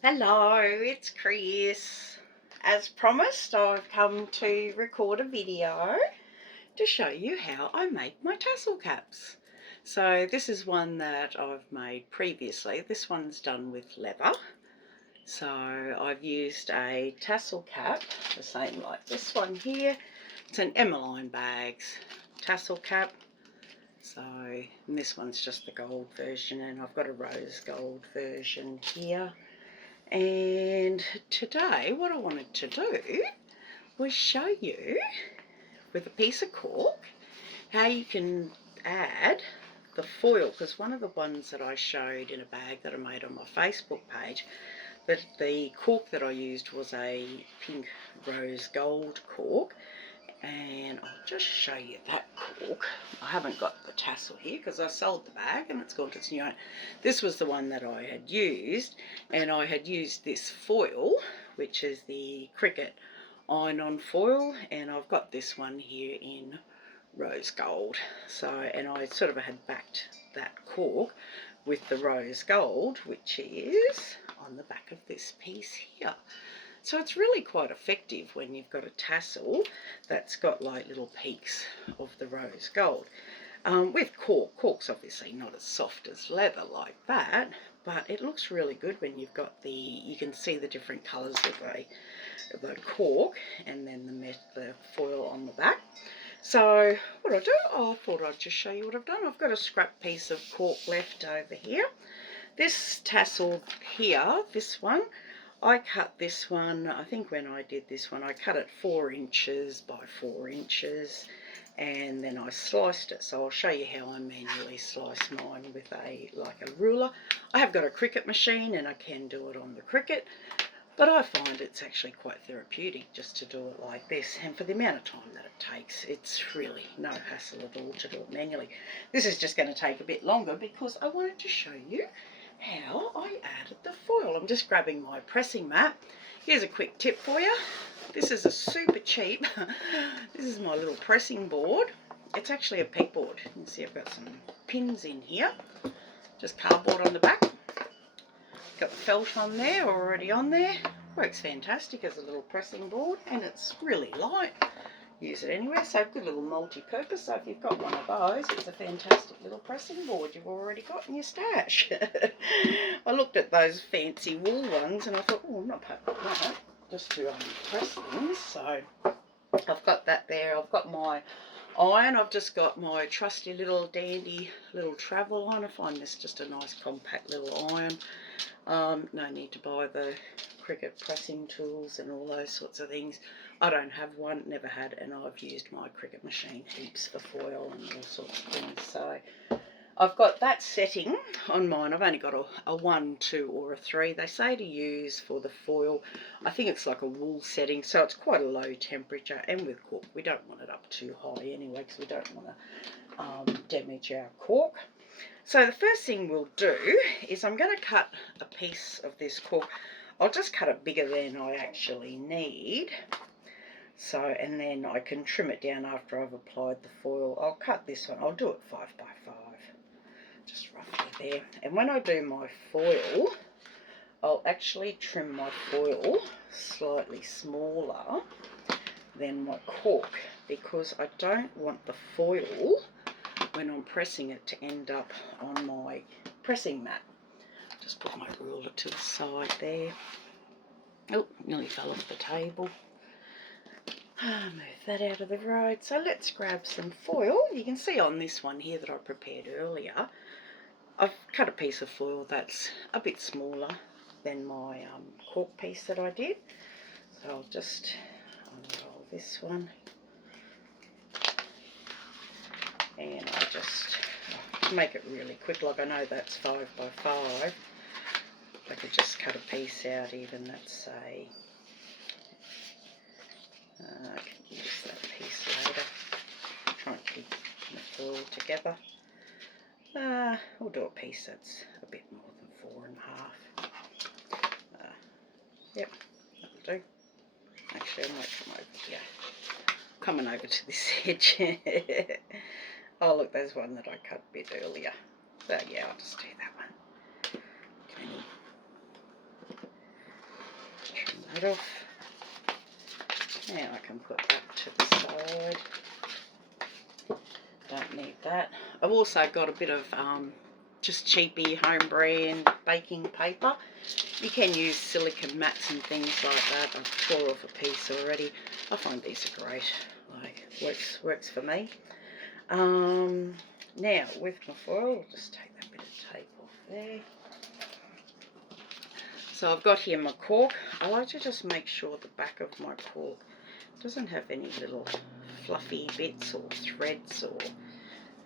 Hello, it's Chris. As promised, I've come to record a video to show you how I make my tassel caps. So this is one that I've made previously. This one's done with leather. So I've used a tassel cap, the same like this one here. It's an Emmeline Bags tassel cap. So and this one's just the gold version, and I've got a rose gold version here. And today what I wanted to do was show you with a piece of cork how you can add the foil, because one of the ones that I showed in a bag that I made on my Facebook page, that the cork that I used was a pink rose gold cork, and I'll just show you that cork. I haven't got the tassel here because I sold the bag and it's gone to its new owner. This was the one that I had used, and I had used this foil, which is the Cricut iron-on foil, and I've got this one here in rose gold. So, and I sort of had backed that cork with the rose gold, which is on the back of this piece here. So it's really quite effective when you've got a tassel that's got like little peaks of the rose gold. With cork's obviously not as soft as leather like that, but it looks really good when you've got you can see the different colours of the cork and then the foil on the back. So what I do, I thought I'd just show you what I've done. I've got a scrap piece of cork left over here. This tassel here, this one, I cut this one, I think when I did this one, I cut it 4 inches by 4 inches, and then I sliced it. So I'll show you how I manually slice mine with a ruler. I have got a Cricut machine and I can do it on the Cricut, but I find it's actually quite therapeutic just to do it like this, and for the amount of time that it takes, it's really no hassle at all to do it manually. This is just going to take a bit longer because I wanted to show you how I added the foil. I'm just grabbing my pressing mat. Here's a quick tip for you. This is a super cheap, this is my little pressing board. It's actually a peak board. You can see I've got some pins in here, just cardboard on the back. Got the felt on there, already on there. Works fantastic as a little pressing board, and it's really light. Use it anywhere, so good little multi-purpose. So if you've got one of those, it's a fantastic little pressing board you've already got in your stash. I looked at those fancy wool ones and I thought, oh, I'm not paying that, just to press things. So I've got that there. I've got my iron. I've just got my trusty little dandy little travel iron. I find this just a nice compact little iron. No need to buy the Cricut pressing tools and all those sorts of things. I don't have one, never had, and I've used my Cricut machine heaps of foil and all sorts of things. So I've got that setting on mine. I've only got a 1, 2 or a 3. They say to use for the foil, I think it's like a wool setting, so it's quite a low temperature, and with cork we don't want it up too high anyway because we don't want to damage our cork. So the first thing we'll do is I'm going to cut a piece of this cork. I'll just cut it bigger than I actually need. So, and then I can trim it down after I've applied the foil. I'll cut this one. I'll do it 5 by 5, just roughly there. And when I do my foil, I'll actually trim my foil slightly smaller than my cork, because I don't want the foil, when I'm pressing it, to end up on my pressing mat. Just put my ruler to the side there. Oh, nearly fell off the table. Move that out of the road. So let's grab some foil. You can see on this one here that I prepared earlier, I've cut a piece of foil that's a bit smaller than my cork piece that I did. So I'll just unroll this one, and I just make it really quick. Like, I know that's 5 by 5. I could just cut a piece out even that's, say, I can use that piece later. Try and keep the foil together. We'll do a piece that's a bit more than 4.5. Yep, that'll do. Actually, I might come over here. Coming over to this edge. Oh, look, there's one that I cut a bit earlier. So yeah, I'll just do that one. that off. Now I can put that to the side. Don't need that. I've also got a bit of just cheapy home brand baking paper. You can use silicone mats and things like that. I've tore off a piece already. I find these are great. Like, works for me. Now with my foil, I'll just take that bit of tape off there. So I've got here my cork. I like to just make sure the back of my cork doesn't have any little fluffy bits or threads or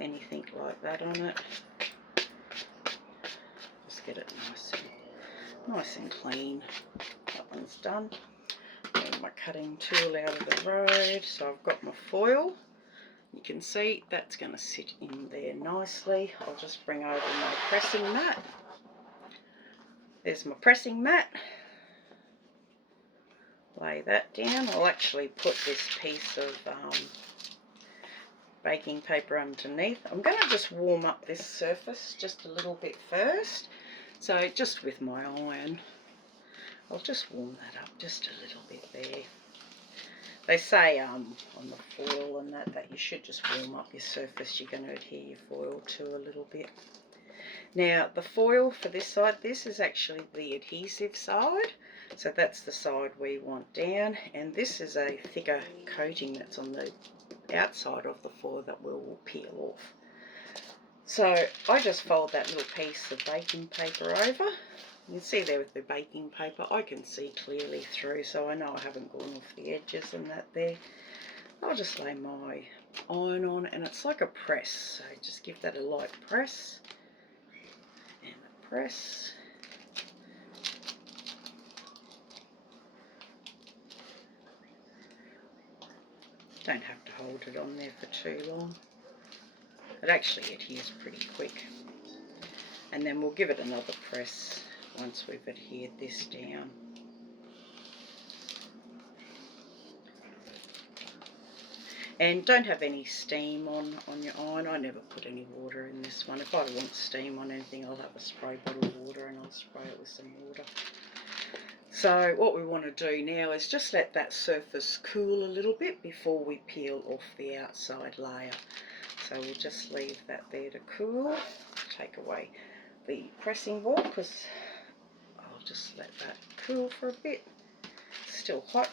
anything like that on it. Just get it nice and clean. That one's done. Move my cutting tool out of the road. So I've got my foil. You can see that's going to sit in there nicely. I'll just bring over my pressing mat. There's my pressing mat. Lay that down. I'll actually put this piece of baking paper underneath. I'm going to just warm up this surface just a little bit first. So just with my iron, I'll just warm that up just a little bit there. They say on the foil and that you should just warm up your surface you're going to adhere your foil to a little bit. Now the foil for this side, this is actually the adhesive side, so that's the side we want down, and this is a thicker coating that's on the outside of the foil that will peel off. So I just fold that little piece of baking paper over. You can see there with the baking paper I can see clearly through, so I know I haven't gone off the edges and that there. I'll just lay my iron on, and it's like a press, so just give that a light press. And a press. Don't have to hold it on there for too long. It actually adheres pretty quick. And then we'll give it another press once we've adhered this down. And don't have any steam on your iron. I never put any water in this one. If I want steam on anything, I'll have a spray bottle of water and I'll spray it with some water. So what we want to do now is just let that surface cool a little bit before we peel off the outside layer. So we'll just leave that there to cool. Take away the pressing board because I'll just let that cool for a bit. Still hot.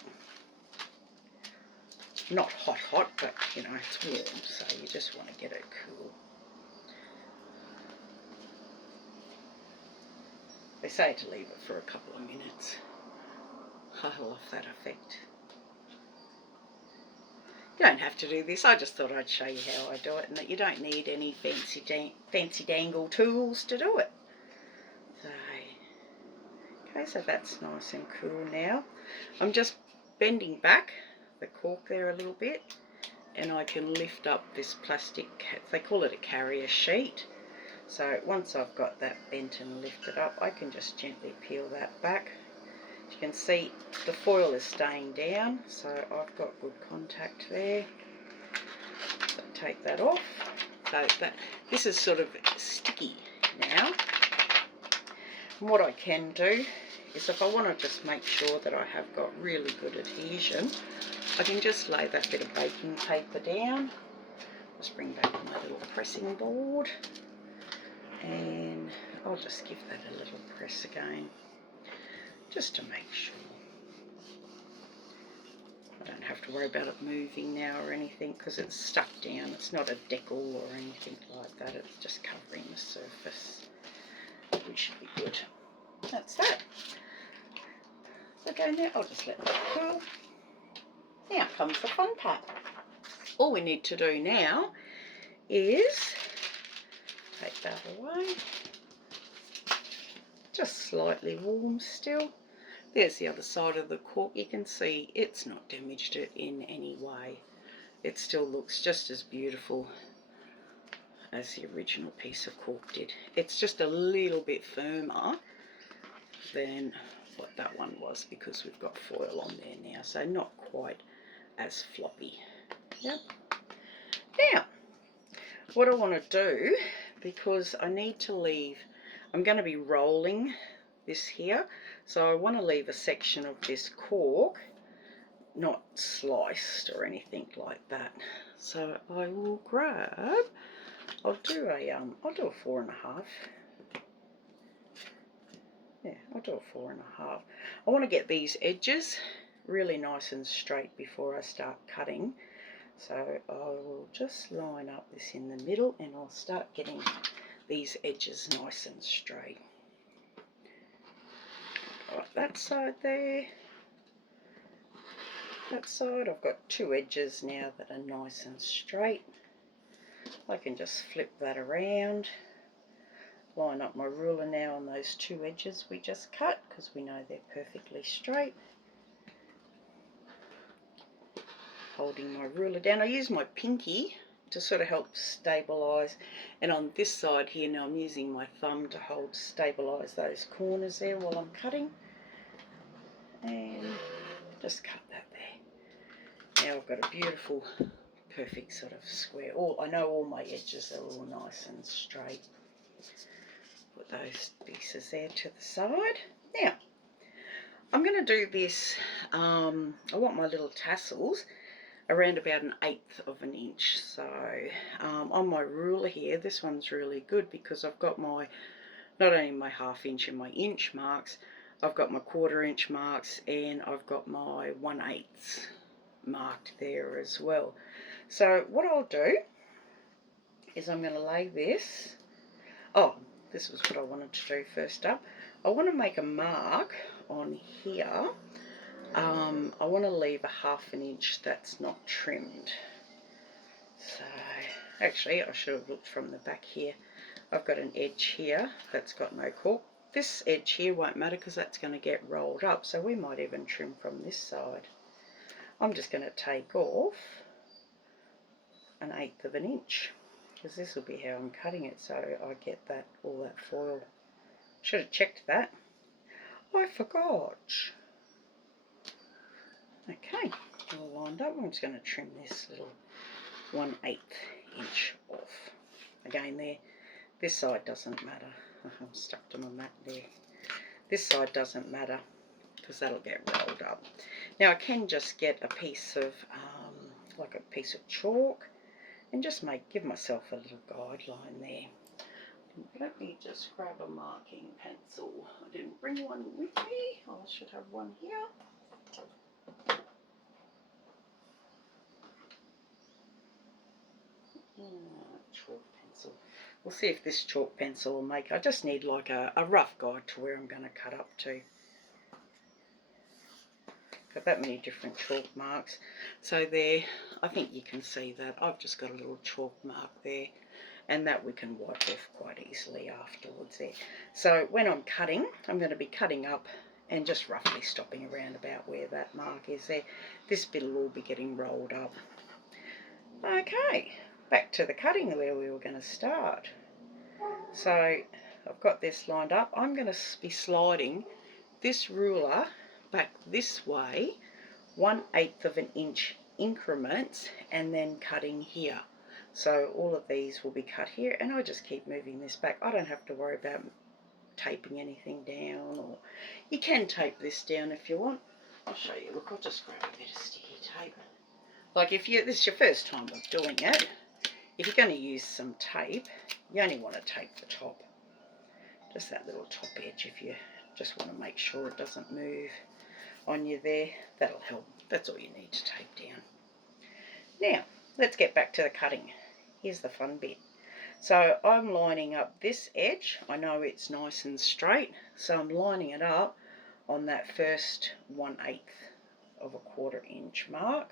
Not hot, but you know, it's warm, so you just want to get it cool. They say to leave it for a couple of minutes. I love that effect. You don't have to do this. I just thought I'd show you how I do it, and that you don't need any fancy dangle tools to do it. So, okay, so that's nice and cool now. I'm just bending back the cork there a little bit, and I can lift up this plastic, they call it a carrier sheet. So once I've got that bent and lifted up, I can just gently peel that back. As you can see, the foil is staying down, so I've got good contact there. So take that off. So this is sort of sticky now. And what I can do is, if I want to just make sure that I have got really good adhesion, I can just lay that bit of baking paper down. Just bring back my little pressing board, and I'll just give that a little press again, just to make sure. I don't have to worry about it moving now or anything because it's stuck down. It's not a decal or anything like that. It's just covering the surface. We should be good. That's that. Okay, now I'll just let that cool. Now comes the fun part. All we need to do now is take that away. Just slightly warm still. There's the other side of the cork. You can see it's not damaged it in any way. It still looks just as beautiful as the original piece of cork did. It's just a little bit firmer than what that one was because we've got foil on there now, so not quite as floppy. Yep. Now, what I want to do, because I need to leave, I'm going to be rolling this here. So I want to leave a section of this cork not sliced or anything like that. So I will grab, I'll do a 4.5. Yeah, I'll do a 4.5. I want to get these edges really nice and straight before I start cutting. So I will just line up this in the middle and I'll start getting these edges nice and straight. Right, that side there. That side, I've got 2 edges now that are nice and straight. I can just flip that around. Line up my ruler now on those 2 edges we just cut because we know they're perfectly straight. Holding my ruler down. I use my pinky to sort of help stabilise, and on this side here now I'm using my thumb to stabilise those corners there while I'm cutting, and just cut that there. Now I've got a beautiful perfect sort of square. I know all my edges are all nice and straight. Put those pieces there to the side. Now I'm going to do this, I want my little tassels around about 1/8 of an inch. So on my ruler here, this one's really good because I've got my, not only my 1/2 inch and my inch marks, I've got my 1/4 inch marks, and I've got my 1/8 marked there as well. So what I'll do is I'm going to lay this, this was what I wanted to do first up. I want to make a mark on here. I want to leave a 1/2 an inch that's not trimmed. So actually I should have looked from the back here. I've got an edge here that's got no cork. This edge here won't matter because that's going to get rolled up, so we might even trim from this side. I'm just going to take off 1/8 of an inch because this will be how I'm cutting it, so I get that, all that foil. Should have checked that. I forgot. Okay, all lined up. I'm just going to trim this little 1/8 inch off. Again there, this side doesn't matter. I'm stuck to my mat there. This side doesn't matter because that'll get rolled up. Now I can just get a piece of, like a piece of chalk, and just give myself a little guideline there. Let me just grab a marking pencil. I didn't bring one with me. I should have one here. Chalk pencil. We'll see if this chalk pencil will make. I just need like a rough guide to where I'm going to cut up to. Got that many different chalk marks. So there, I think you can see that I've just got a little chalk mark there, and that we can wipe off quite easily afterwards there. So when I'm cutting, I'm going to be cutting up and just roughly stopping around about where that mark is there. This bit will all be getting rolled up. Okay, back to the cutting where we were going to start. So I've got this lined up. I'm going to be sliding this ruler back this way 1/8 of an inch increments, and then cutting here. So all of these will be cut here, and I just keep moving this back. I don't have to worry about taping anything down, or you can tape this down if you want. I'll show you. Look, I'll just grab a bit of sticky tape. Like if this is your first time of doing it, if you're going to use some tape, you only want to tape the top, just that little top edge. If you just want to make sure it doesn't move on you there, that'll help. That's all you need to tape down. Now let's get back to the cutting. Here's the fun bit. So I'm lining up this edge. I know it's nice and straight, so I'm lining it up on that first 1/8 of a 1/4 inch mark.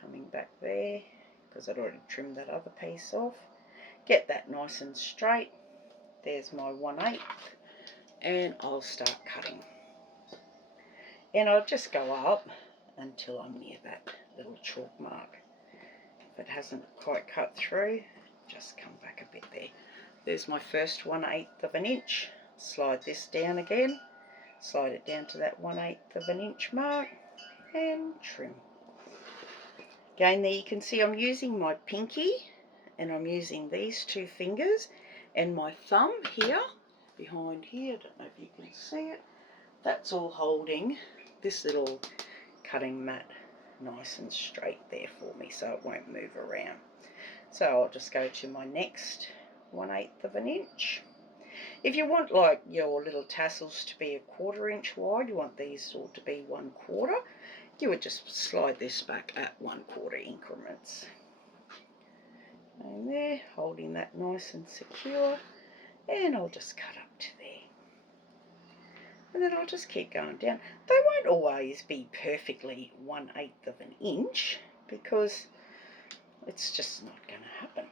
Coming back there because I'd already trimmed that other piece off. Get that nice and straight. There's my 1/8, and I'll start cutting. And I'll just go up until I'm near that little chalk mark. If it hasn't quite cut through, just come back a bit there. There's my first 1/8 of an inch. Slide this down again. Slide it down to that 1/8 of an inch mark and trim. Again, there you can see I'm using my pinky, and I'm using these 2 fingers and my thumb here. behind here. I don't know if you can see it. That's all holding this little cutting mat nice and straight there for me, so it won't move around. So I'll just go to my next 1/8 of an inch. If you want like your little tassels to be 1/4 inch wide, you want these all to be 1/4, you would just slide this back at 1/4 increments. And there, holding that nice and secure, and I'll just cut up to there. And then I'll just keep going down. They won't always be perfectly 1/8 of an inch because it's just not going to happen.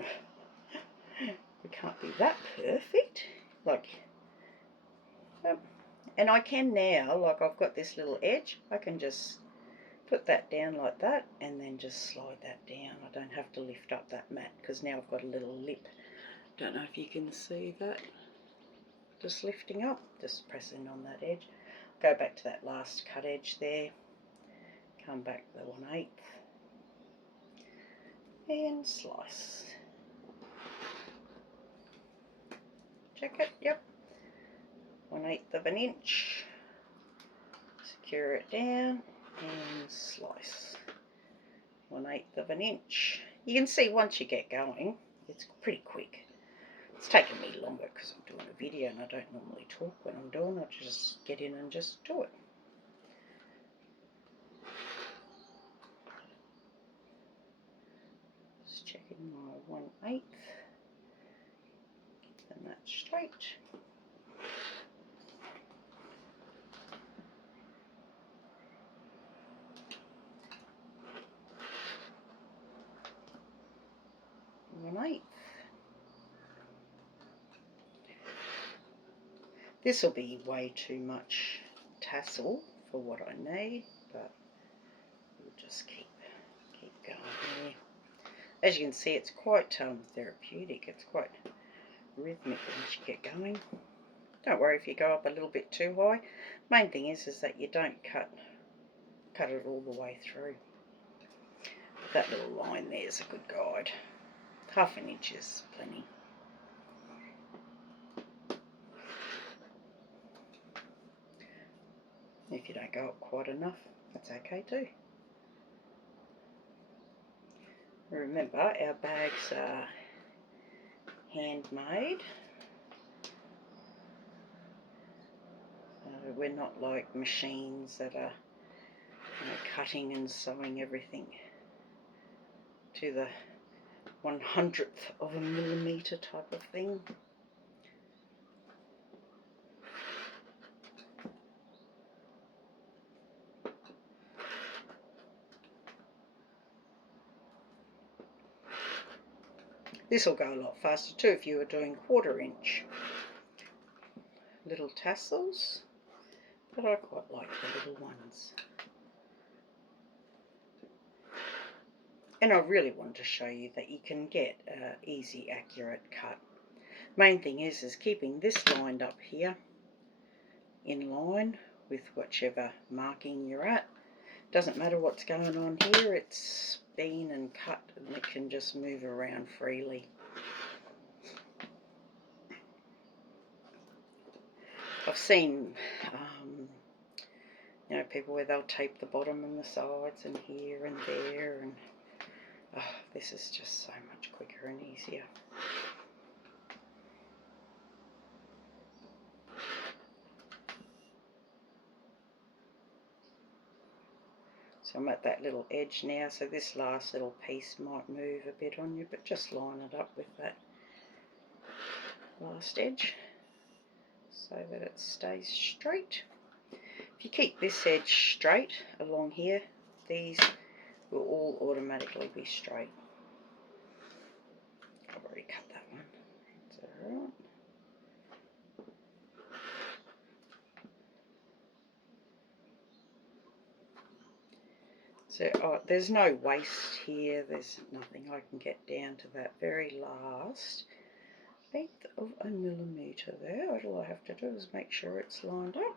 We can't be that perfect. Like, and I can now, like I've got this little edge, I can just put that down like that and then just slide that down. I don't have to lift up that mat because now I've got a little lip. Don't know if you can see that. Just lifting up, just pressing on that edge. Go back to that last cut edge there. Come back the 1/8 and slice. Check it, yep. 1/8 of an inch. Secure it down and slice. 1/8 of an inch. You can see once you get going, it's pretty quick. It's taken me longer because I'm doing a video and I don't normally talk when I'm doing it. I just get in and just do it. Just checking my 1/8 and that's straight. And 1/8. This will be way too much tassel for what I need, but we'll just keep going there. As you can see, it's quite therapeutic. It's quite rhythmic once you get going. Don't worry if you go up a little bit too high. Main thing is that you don't cut it all the way through. That little line there is a good guide. 1/2 inch is plenty. If you don't go up quite enough, that's okay too. Remember, our bags are handmade. We're not like machines that are cutting and sewing everything to the 1/100th of a millimetre type of thing. This will go a lot faster too if you were doing 1/4 inch little tassels, but I quite like the little ones. And I really want to show you that you can get an easy, accurate cut. Main thing is keeping this lined up here in line with whichever marking you're at. Doesn't matter what's going on here, it's been and cut and it can just move around freely. I've seen people where they'll tape the bottom and the sides and here and there, and this is just so much quicker and easier. So I'm at that little edge now, so this last little piece might move a bit on you, but just line it up with that last edge so that it stays straight. If you keep this edge straight along here, these will all automatically be straight. I've already cut that one. That's alright. So there's no waste here, there's nothing. I can get down to that very last 1/8 of a millimetre there. All I have to do is make sure it's lined up,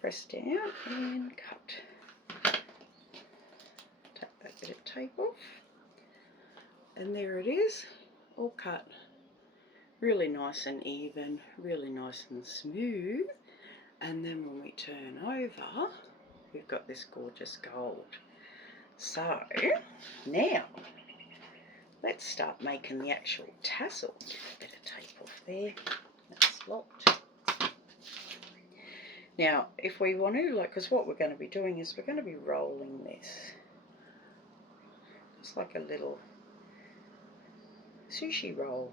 press down and cut. Take that bit of tape off, and there it is, all cut. really nice and even, really nice and smooth. And then when we turn over, we've got this gorgeous gold. So now let's start making the actual tassel. Get a bit of tape off there. That's locked. Now, if we want to, because what we're going to be doing is we're going to be rolling this. Just like a little sushi roll.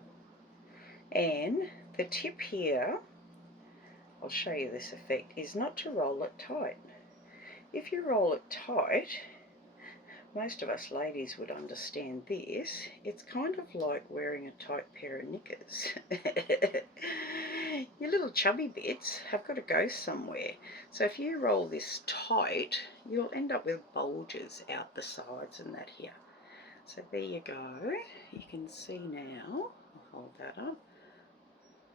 And the tip here, I'll show you this effect, is not to roll it tight. If you roll it tight, most of us ladies would understand this. It's kind of like wearing a tight pair of knickers. Your little chubby bits have got to go somewhere. So if you roll this tight, you'll end up with bulges out the sides and that here. So there you go. You can see now. I'll hold that up.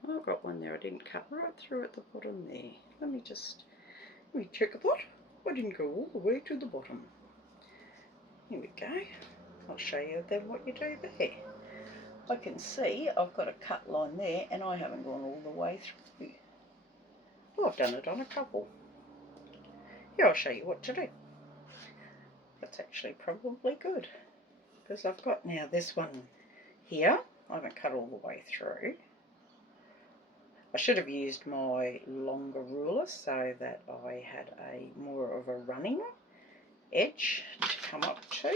I've got one there I didn't cut right through at the bottom there. Let me check that. I didn't go all the way to the bottom. Here we go. I'll show you then what you do there. I can see I've got a cut line there and I haven't gone all the way through. Oh, I've done it on a couple. Here, I'll show you what to do. That's actually probably good because I've got now this one here. I haven't cut all the way through. I should have used my longer ruler so that I had a more of a running edge to come up to.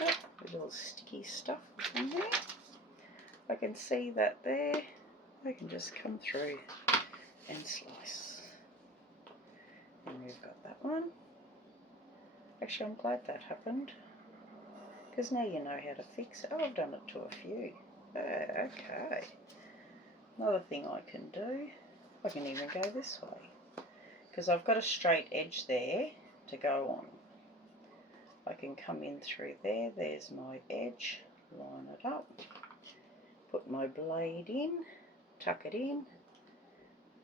Oh, a little sticky stuff in there. I can see that there. I can just come through and slice. And we've got that one. Actually, I'm glad that happened because now you know how to fix it. Oh, I've done it to a few. Okay. Another thing I can do, I can even go this way because I've got a straight edge there to go on. I can come in through there, there's my edge, line it up, put my blade in, tuck it in,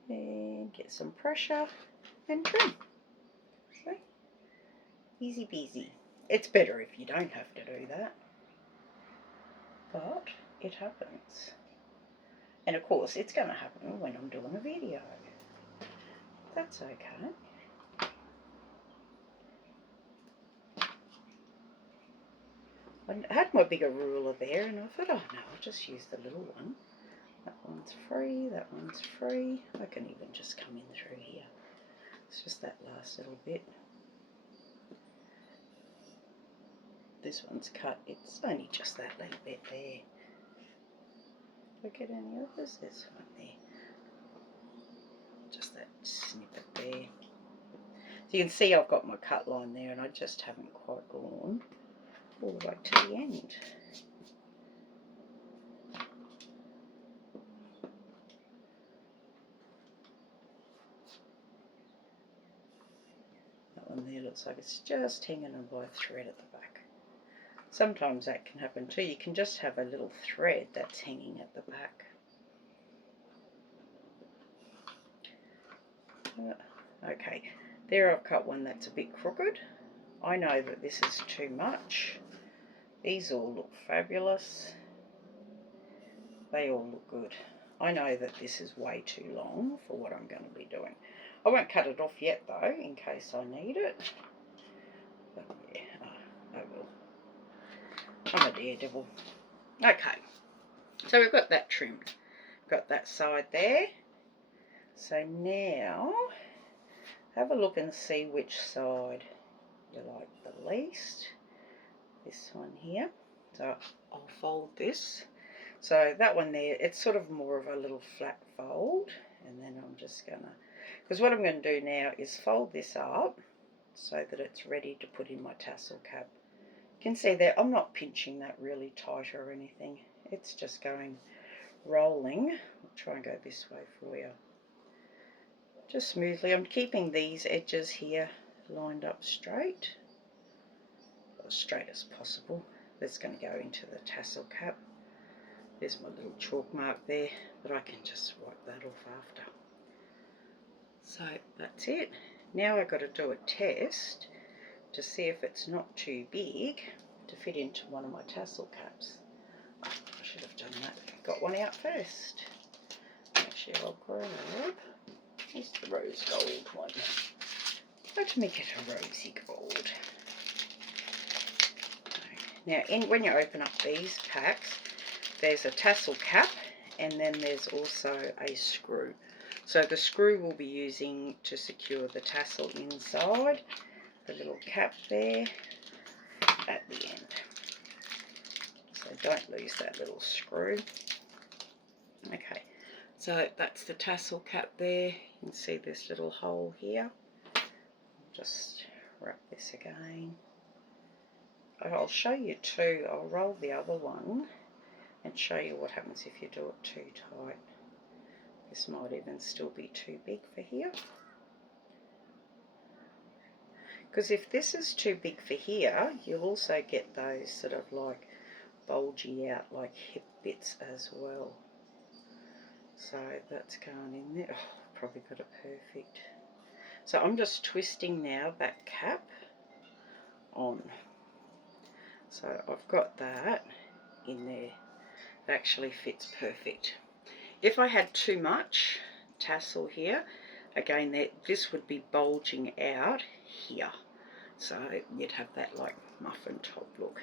and get some pressure and trim. See? Easy peasy. It's better if you don't have to do that, but it happens. And of course it's going to happen when I'm doing a video. That's okay. I had my bigger ruler there and I thought, oh no, I'll just use the little one. That one's free, that one's free. I can even just come in through here. It's just that last little bit. This one's cut, it's only just that little bit there. Look at any others, there's one there. Just that snippet there. So you can see I've got my cut line there and I just haven't quite gone all the way to the end. That one there looks like it's just hanging on by a thread at the back. Sometimes that can happen too. You can just have a little thread that's hanging at the back. Okay, there I've cut one that's a bit crooked. I know that this is too much. These all look fabulous. They all look good. I know that this is way too long for what I'm going to be doing. I won't cut it off yet though, in case I need it. But yeah, I will. I'm a daredevil. Okay, so we've got that trimmed. Got that side there. So now, have a look and see which side you like the least. This one here. So I'll fold this. So that one there, it's sort of more of a little flat fold. And then I'm just going to, because what I'm going to do now is fold this up so that it's ready to put in my tassel cap. You can see there, I'm not pinching that really tight or anything. It's just going rolling. I'll try and go this way for you. Just smoothly. I'm keeping these edges here lined up straight. As straight as possible. That's going to go into the tassel cap. There's my little chalk mark there, but I can just wipe that off after. So that's it. Now I've got to do a test to see if it's not too big to fit into one of my tassel caps. Oh, I should have done that got one out first. Actually, I'll grab, here's the rose gold one. Let me get a rosy gold. Now, when you open up these packs, there's a tassel cap, and then there's also a screw. So the screw we'll be using to secure the tassel inside. The little cap there at the end. So don't lose that little screw. Okay, so that's the tassel cap there. You can see this little hole here. Just wrap this again. I'll show you too. I'll roll the other one and show you what happens if you do it too tight. This might even still be too big for here. Because if this is too big for here, you'll also get those sort of like bulgy out like hip bits as well. So that's going in there. Oh, probably got it perfect. So I'm just twisting now that cap on. So I've got that in there. It actually fits perfect. If I had too much tassel here, again, this would be bulging out here. So you'd have that like muffin top look.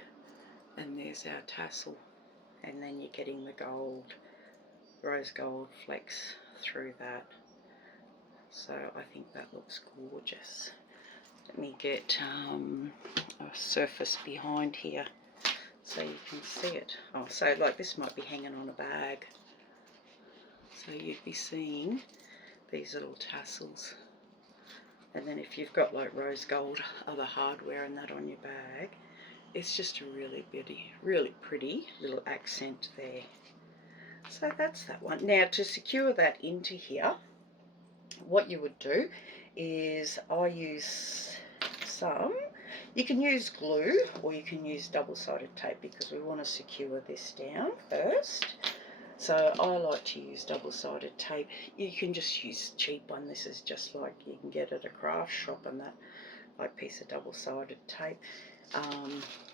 And there's our tassel. And then you're getting the gold, rose gold flecks through that. So I think that looks gorgeous. Let me get a surface behind here so you can see it. Oh, so like this might be hanging on a bag. So you'd be seeing these little tassels. And then if you've got like rose gold, other hardware and that on your bag, it's just a really pretty little accent there. So that's that one. Now to secure that into here, what you would do is I use some, you can use glue or you can use double-sided tape because we want to secure this down first. So I like to use double-sided tape. You can just use cheap one. This is just like you can get at a craft shop and that, like piece of double-sided tape.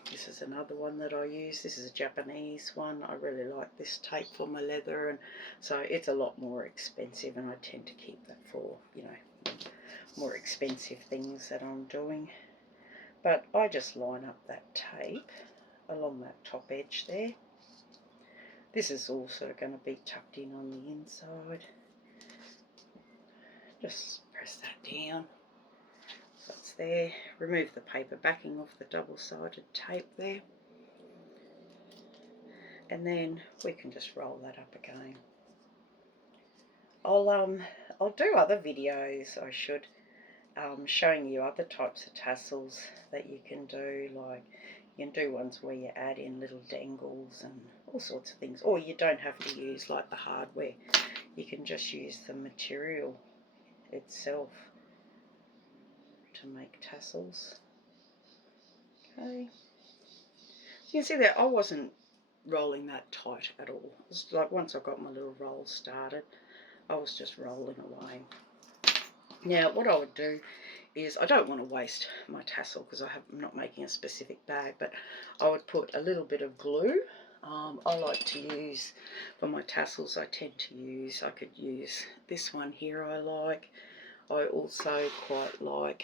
This is another one that I use. This is a Japanese one. I really like this tape for my leather, and so it's a lot more expensive, and I tend to keep that for, you know, more expensive things that I'm doing. But I just line up that tape along that top edge there. This is also going to be tucked in on the inside. Just press that down. That's there. Remove the paper backing off the double-sided tape there. And then we can just roll that up again. I'll do other videos, I should, showing you other types of tassels that you can do. Like you can do ones where you add in little dangles and all sorts of things. Or you don't have to use like the hardware. You can just use the material itself to make tassels. Okay. So you can see that I wasn't rolling that tight at all. It's like once I got my little roll started, I was just rolling away. Now what I would do is, I don't want to waste my tassel because I'm not making a specific bag, but I would put a little bit of glue. I like to use, for my tassels I could use this one here I like. I also quite like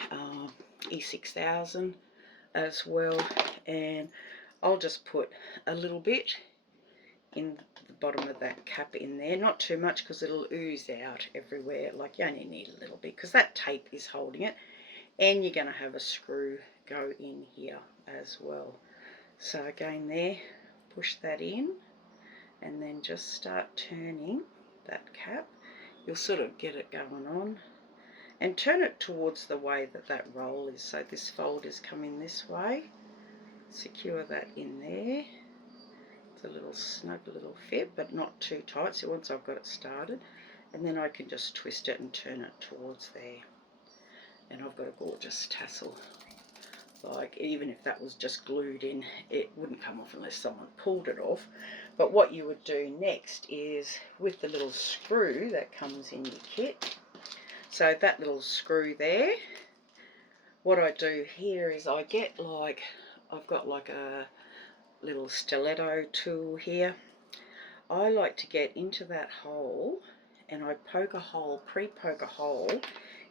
E6000 as well, and I'll just put a little bit in the bottom of that cap in there, not too much because it'll ooze out everywhere. Like you only need a little bit because that tape is holding it, and you're going to have a screw go in here as well. So again there, push that in and then just start turning that cap. You'll sort of get it going on, and turn it towards the way that that roll is, so this fold is coming this way. Secure that in there. It's a little snug little fit, but not too tight, so once I've got it started, and then I can just twist it and turn it towards there, and I've got a gorgeous tassel. Like even if that was just glued in, it wouldn't come off unless someone pulled it off. But what you would do next is, with the little screw that comes in your kit, so that little screw there, what I do here is I get like, I've got like a little stiletto tool here. I like to get into that hole, and I poke a hole, pre-poke a hole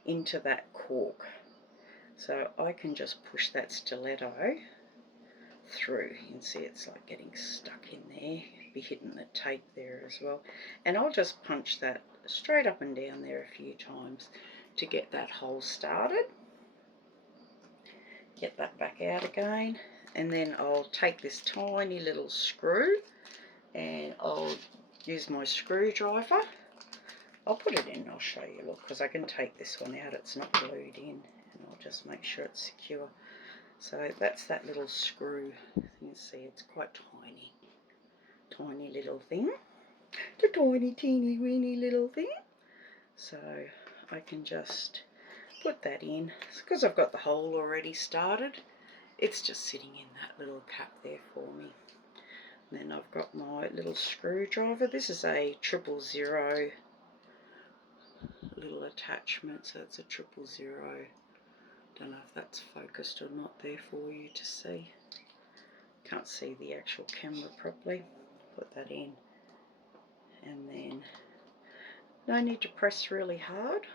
into that cork. So I can just push that stiletto through. You can see it's like getting stuck in there. Be hitting the tape there as well. And I'll just punch that straight up and down there a few times to get that hole started. Get that back out again, and then I'll take this tiny little screw and I'll use my screwdriver. I'll put it in, I'll show you, look, because I can take this one out, it's not glued in, and I'll just make sure it's secure. So that's that little screw. You can see it's quite tiny little thing. It's a tiny teeny weeny little thing. So I can just put that in. It's because I've got the hole already started. It's just sitting in that little cap there for me. And then I've got my little screwdriver. This is a 000 little attachment, so it's a 000. Don't know if that's focused or not there for you to see. Can't see the actual camera properly. Put that in, and then no need to press really hard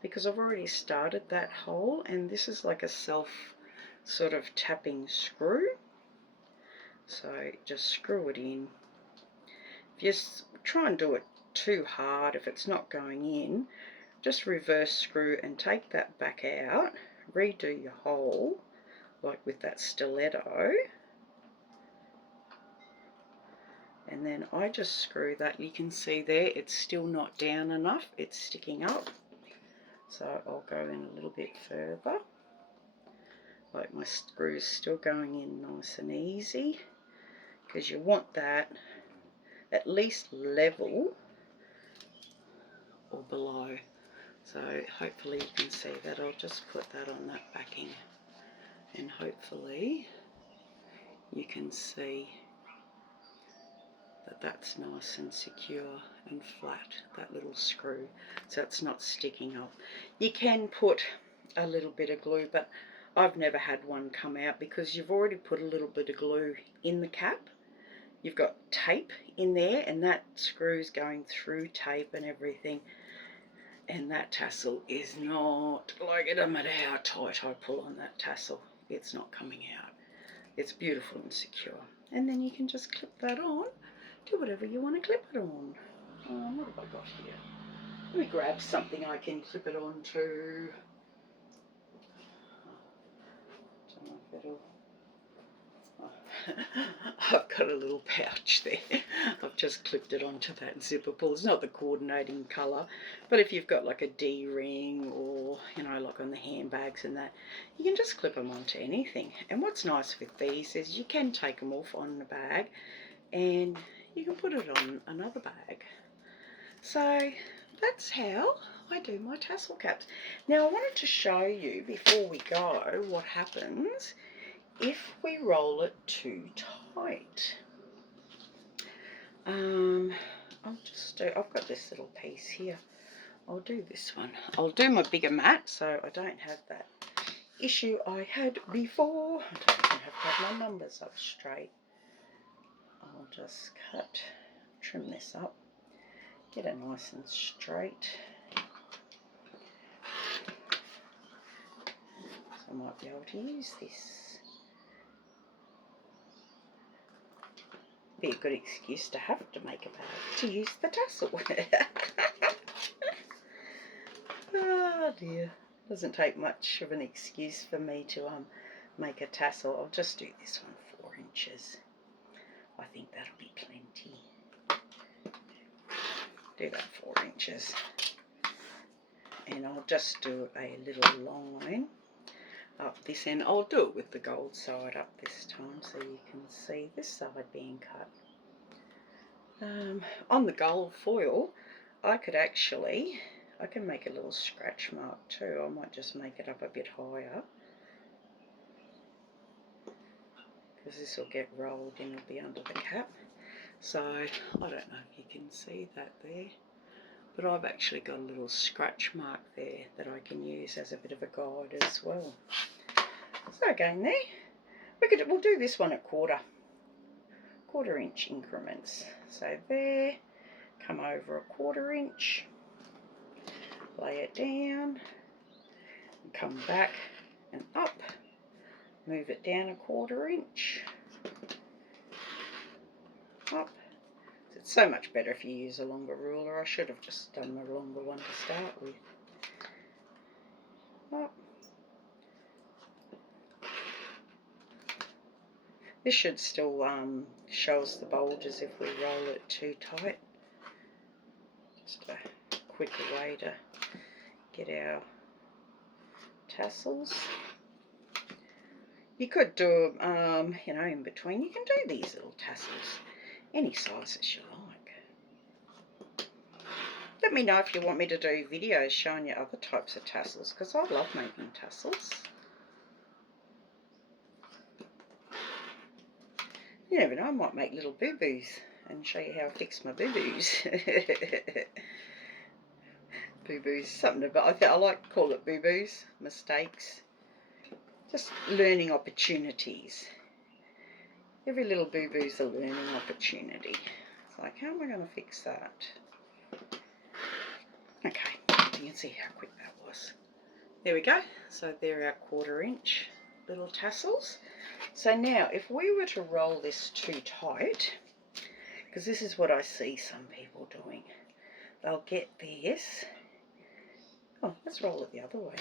because I've already started that hole, and this is like a self sort of tapping screw. So just screw it in. If you try and do it too hard, if it's not going in, just reverse screw and take that back out, redo your hole like with that stiletto, and then I just screw that. You can see there it's still not down enough, it's sticking up, so I'll go in a little bit further. Like my screw's still going in nice and easy, because you want that at least level or below. So hopefully you can see that. I'll just put that on that backing, and hopefully you can see that that's nice and secure and flat, that little screw, so it's not sticking up. You can put a little bit of glue, but I've never had one come out because you've already put a little bit of glue in the cap. You've got tape in there, and that screw's going through tape and everything. And that tassel is not, like, it doesn't matter how tight I pull on that tassel, it's not coming out. It's beautiful and secure. And then you can just clip that on, do whatever you want to clip it on. What have I got here? Let me grab something I can clip it on to. Don't know if it'll... I've got a little pouch there. I've just clipped it onto that zipper pull. It's not the coordinating colour, but if you've got like a D-ring, or, you know, like on the handbags and that, you can just clip them onto anything. And what's nice with these is you can take them off on the bag and you can put it on another bag. So that's how I do my tassel caps. Now I wanted to show you before we go what happens if we roll it too tight. I've got this little piece here. I'll do this one. I'll do my bigger mat so I don't have that issue I had before. I don't even have to have my numbers up straight. I'll just trim this up, get it nice and straight. So I might be able to use this. Be a good excuse to have to make a bag to use the tassel. Oh dear, doesn't take much of an excuse for me to make a tassel. I'll just do this one 4 inches. I think that'll be plenty. Do that 4 inches, and I'll just do a little line up this end. I'll do it with the gold side up this time so you can see this side being cut. On the gold foil, I can make a little scratch mark too. I might just make it up a bit higher, because this will get rolled in, it'll be under the cap. So I don't know if you can see that there, but I've actually got a little scratch mark there that I can use as a bit of a guide as well. So again there, we'll do this one at quarter. 1/4 inch increments. So there, come over 1/4 inch, lay it down, and come back and up, move it down 1/4 inch, up. It's so much better if you use a longer ruler. I should have just done the longer one to start with. Up. This should still show us the bulges if we roll it too tight. Just a quicker way to get our tassels. You could do, you know, in between. You can do these little tassels, any sizes you like. Let me know if you want me to do videos showing you other types of tassels, because I love making tassels. You never know, I might make little boo-boos and show you how I fix my boo-boos. Boo-boos, something about, I like to call it boo-boos, mistakes. Just learning opportunities. Every little boo-boo's a learning opportunity. It's like, how am I going to fix that? Okay, you can see how quick that was. There we go. So there are our 1/4 inch little tassels. So now, if we were to roll this too tight, because this is what I see some people doing, they'll get this. Oh, let's roll it the other way.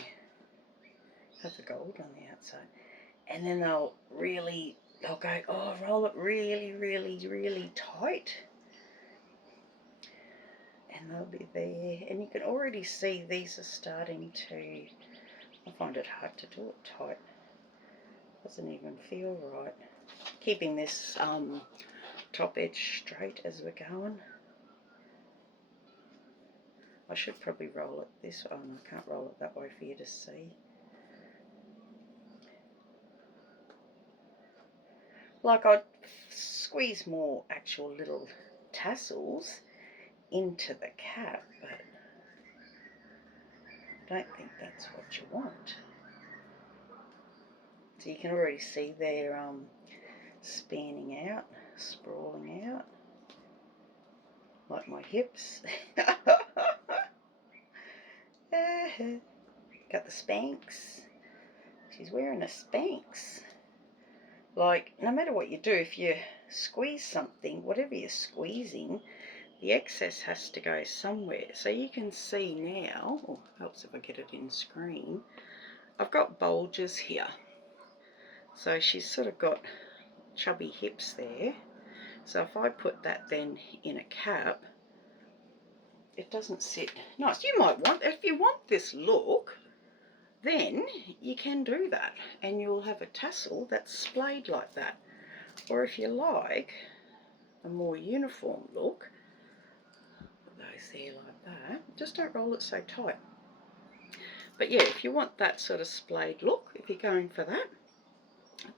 Have the gold on the outside. And then they'll go, oh, roll it really, really, really tight. And they'll be there. And you can already see these are starting to, I find it hard to do it tight. Doesn't even feel right. Keeping this top edge straight as we're going. I should probably roll it this way. Oh, no, I can't roll it that way for you to see. Like, I'd squeeze more actual little tassels into the cap, but I don't think that's what you want. So you can already see they're spanning out, sprawling out, like my hips. Got the Spanx. She's wearing a Spanx. Like, no matter what you do, if you squeeze something, whatever you're squeezing, the excess has to go somewhere. So you can see now, or helps if I get it in screen, I've got bulges here. So she's sort of got chubby hips there. So if I put that then in a cap, it doesn't sit nice. You might want, if you want this look, then you can do that and you'll have a tassel that's splayed like that. Or if you like a more uniform look, put those there like that. Just don't roll it so tight. But yeah, if you want that sort of splayed look, if you're going for that,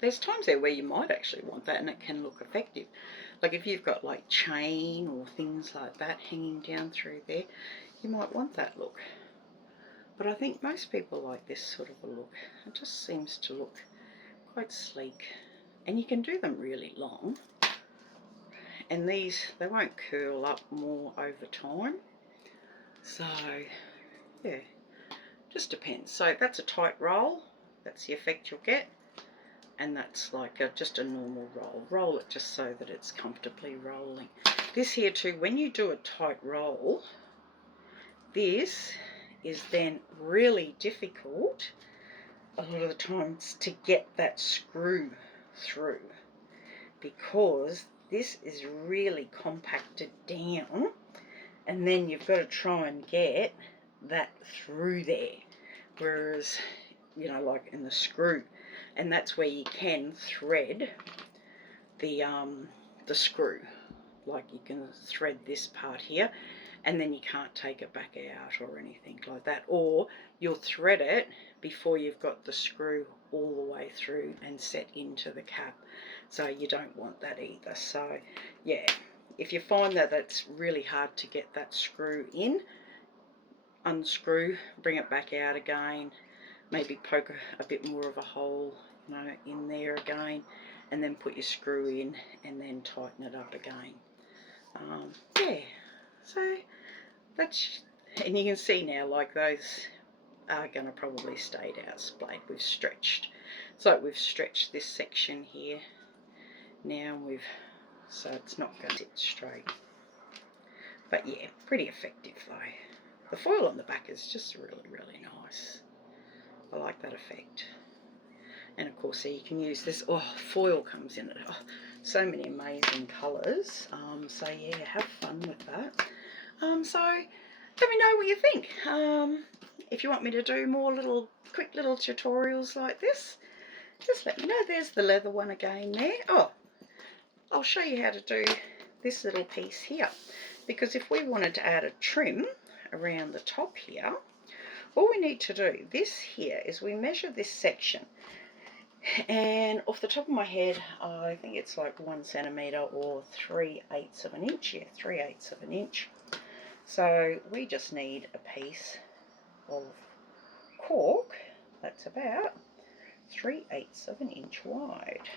there's times there where you might actually want that and it can look effective. Like if you've got like chain or things like that hanging down through there, you might want that look. But I think most people like this sort of a look. It just seems to look quite sleek. And you can do them really long. And these, they won't curl up more over time. So, yeah, just depends. So that's a tight roll. That's the effect you'll get. And that's like just a normal roll. Roll it just so that it's comfortably rolling. This here too, when you do a tight roll, this is then really difficult a lot of the times to get that screw through, because this is really compacted down and then you've got to try and get that through there, whereas, you know, like in the screw, and that's where you can thread the screw. Like you can thread this part here and then you can't take it back out or anything like that, or you'll thread it before you've got the screw all the way through and set into the cap. So you don't want that either. So yeah, if you find that it's really hard to get that screw in, unscrew, bring it back out again, maybe poke a bit more of a hole, you know, in there again, and then put your screw in and then tighten it up again. Yeah, so that's, and you can see now, like, those are going to probably stay out splayed. We've stretched, so we've stretched this section here now, so it's not going to sit straight. But yeah, pretty effective though. The foil on the back is just really nice. I like that effect. And of course, so you can use this. Oh, foil comes in it. Oh, so many amazing colours. So yeah, have fun with that. So let me know what you think. If you want me to do more quick little tutorials like this, just let me know. There's the leather one again there. Oh, I'll show you how to do this little piece here, because if we wanted to add a trim around the top here, all we need to do this here is we measure this section, and off the top of my head I think it's like 1 centimetre or 3/8 of an inch. Yeah, 3/8 of an inch. So we just need a piece of cork that's about 3/8 of an inch wide.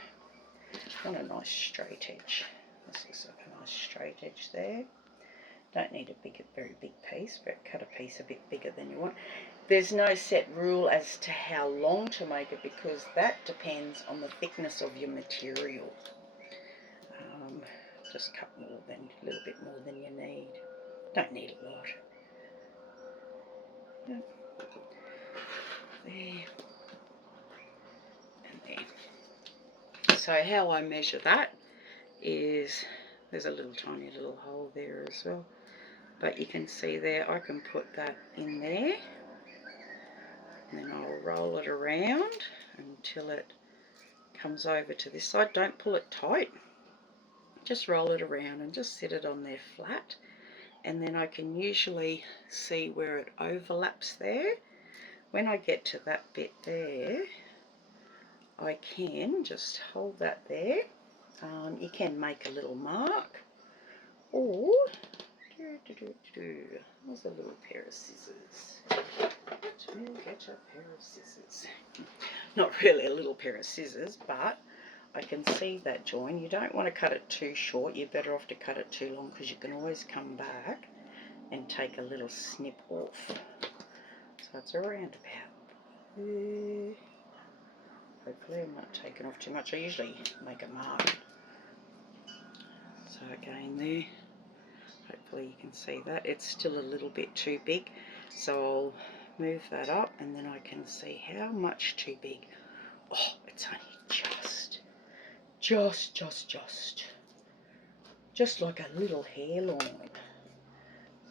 Want a nice straight edge. This looks like a nice straight edge there. Don't need a very big piece, but cut a piece a bit bigger than you want. There's no set rule as to how long to make it, because that depends on the thickness of your material. Just cut a little bit more than you need. Don't need a lot. Yep. There and there. So how I measure that is, there's a tiny little hole there as well, but you can see there, I can put that in there, and then I'll roll it around until it comes over to this side. Don't pull it tight, just roll it around and just sit it on there flat, and then I can usually see where it overlaps there. When I get to that bit there, I can just hold that there. You can make a little mark, or there's a little pair of scissors. Get a pair of scissors. Not really a little pair of scissors, but I can see that join. You don't want to cut it too short. You're better off to cut it too long, because you can always come back and take a little snip off. So it's around about there. Hopefully I'm not taking off too much. I usually make a mark. So again there, hopefully you can see that. It's still a little bit too big, so I'll move that up, and then I can see how much too big. Oh, it's only just like a little hairline.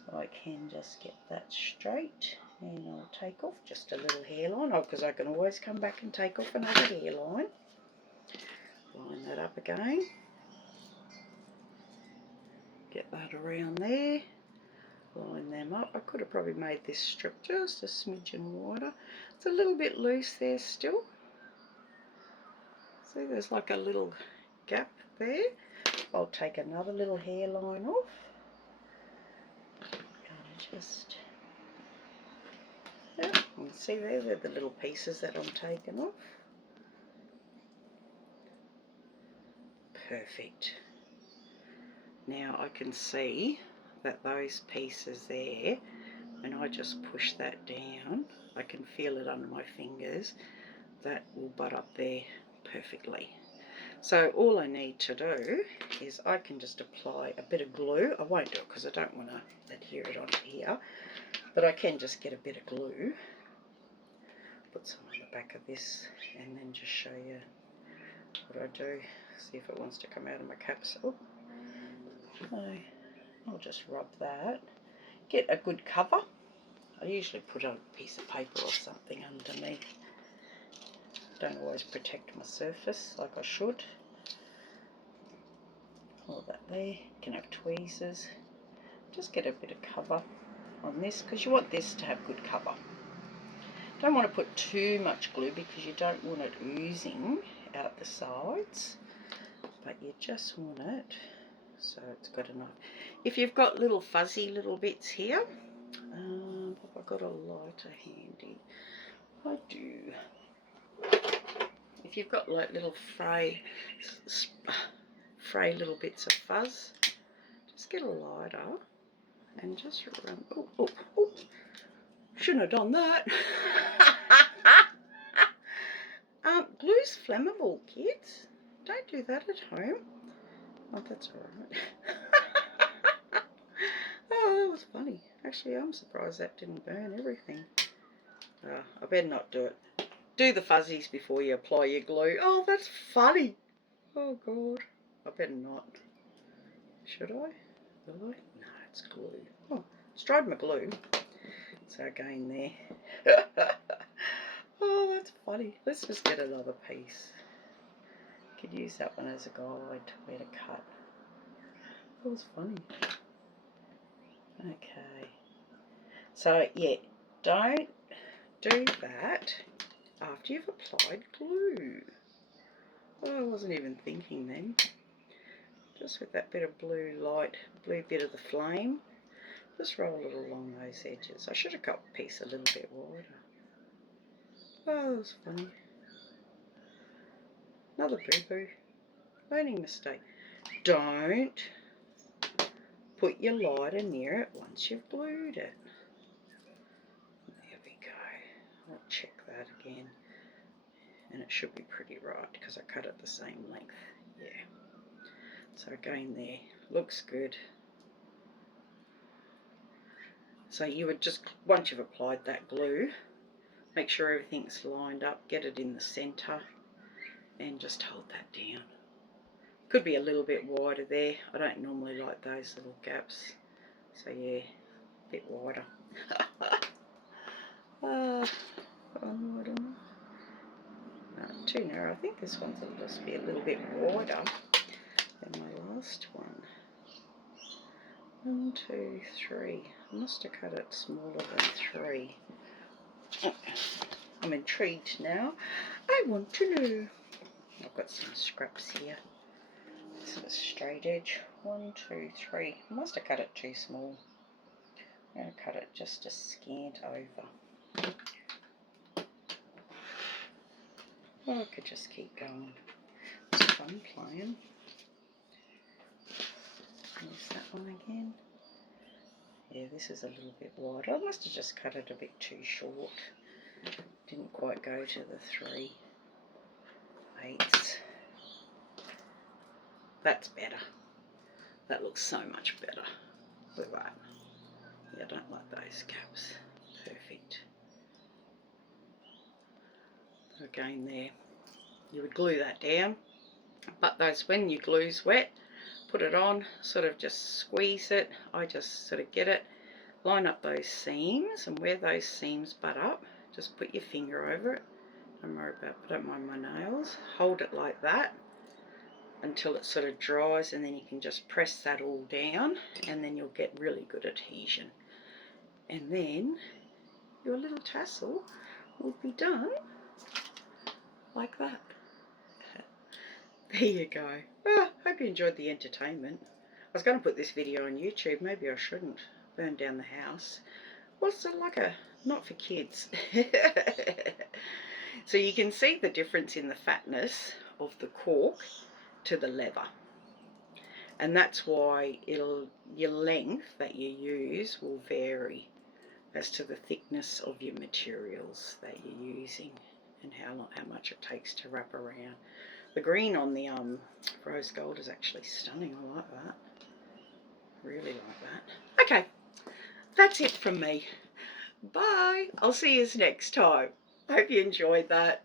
So I can just get that straight, and I'll take off just a little hairline, because I can always come back and take off another hairline. Line that up again. Get that around there. Line them up. I could have probably made this strip just a smidgen wider. It's a little bit loose there still. See, there's like a little gap there. I'll take another little hairline off. Just, yeah, you can see there, they're the little pieces that I'm taking off. Perfect. Now I can see that those pieces there, when I just push that down, I can feel it under my fingers. That will butt up there perfectly. So all I need to do is I can just apply a bit of glue. I won't do it because I don't want to adhere it onto here, but I can just get a bit of glue, put some on the back of this, and then just show you what I do. See if it wants to come out of my caps. Oh, no. I'll just rub that. Get a good cover. I usually put a piece of paper or something underneath. Don't always protect my surface like I should. All that there. You can have tweezers. Just get a bit of cover on this, because you want this to have good cover. Don't want to put too much glue, because you don't want it oozing out the sides, but you just want it so it's got enough. If you've got little fuzzy little bits here, have I got a lighter handy? I do. If if you've got like little fray little bits of fuzz, just get a lighter and just run. Oh, oh, oh. Shouldn't have done that. Glue's flammable, kids. Don't do that at home. Oh, that's alright. Oh, that was funny. Actually, I'm surprised that didn't burn everything. I better not do it. Do the fuzzies before you apply your glue. Oh, that's funny. Oh, God. I better not. Should I? Will I? No, it's glue. Oh, it's dried my glue. So again there. Oh, that's funny. Let's just get another piece. Could use that one as a guide to where to cut. That was funny. Okay. So, yeah, don't do that after you've applied glue. Oh, I wasn't even thinking then. Just with that bit of blue light, blue bit of the flame, just roll it along those edges. I should have cut the piece a little bit wider. Oh, that was funny. Another boo-boo. Learning mistake. Don't put your lighter near it once you've glued it. There we go. I'll check that again. And it should be pretty right because I cut it the same length. Yeah. So again there, looks good. So you would just, once you've applied that glue, make sure everything's lined up, get it in the centre and just hold that down. Could be a little bit wider there. I don't normally like those little gaps. So yeah, a bit wider. I don't know. No, too narrow. I think this one's will just be a little bit wider than my last one. 1, 2, 3. I must have cut it smaller than 3. I'm intrigued now. I want to know. I've got some scraps here. This is a straight edge. 1, 2, 3. I must have cut it too small. I'm going to cut it just a scant over. Oh, I could just keep going. It's fun playing. Use that one again. Yeah, this is a little bit wider. I must have just cut it a bit too short. Didn't quite go to the 3/8. That's better. That looks so much better. Look at that. Yeah, I don't like those gaps. Perfect. Again there, you would glue that down. But those, when your glue's wet, put it on, sort of just squeeze it. I just sort of get it, line up those seams, and where those seams butt up, just put your finger over it. Don't mind my nails. Hold it like that until it sort of dries, and then you can just press that all down, and then you'll get really good adhesion. And then your little tassel will be done like that. There you go. Well, hope you enjoyed the entertainment. I was going to put this video on YouTube. Maybe I shouldn't. Burn down the house. What's it like a, not for kids. So you can see the difference in the fatness of the cork to the leather. And that's why your length that you use will vary as to the thickness of your materials that you're using and how much it takes to wrap around. The green on the rose gold is actually stunning. I like that. Really like that. Okay, that's it from me. Bye. I'll see you next time. Hope you enjoyed that.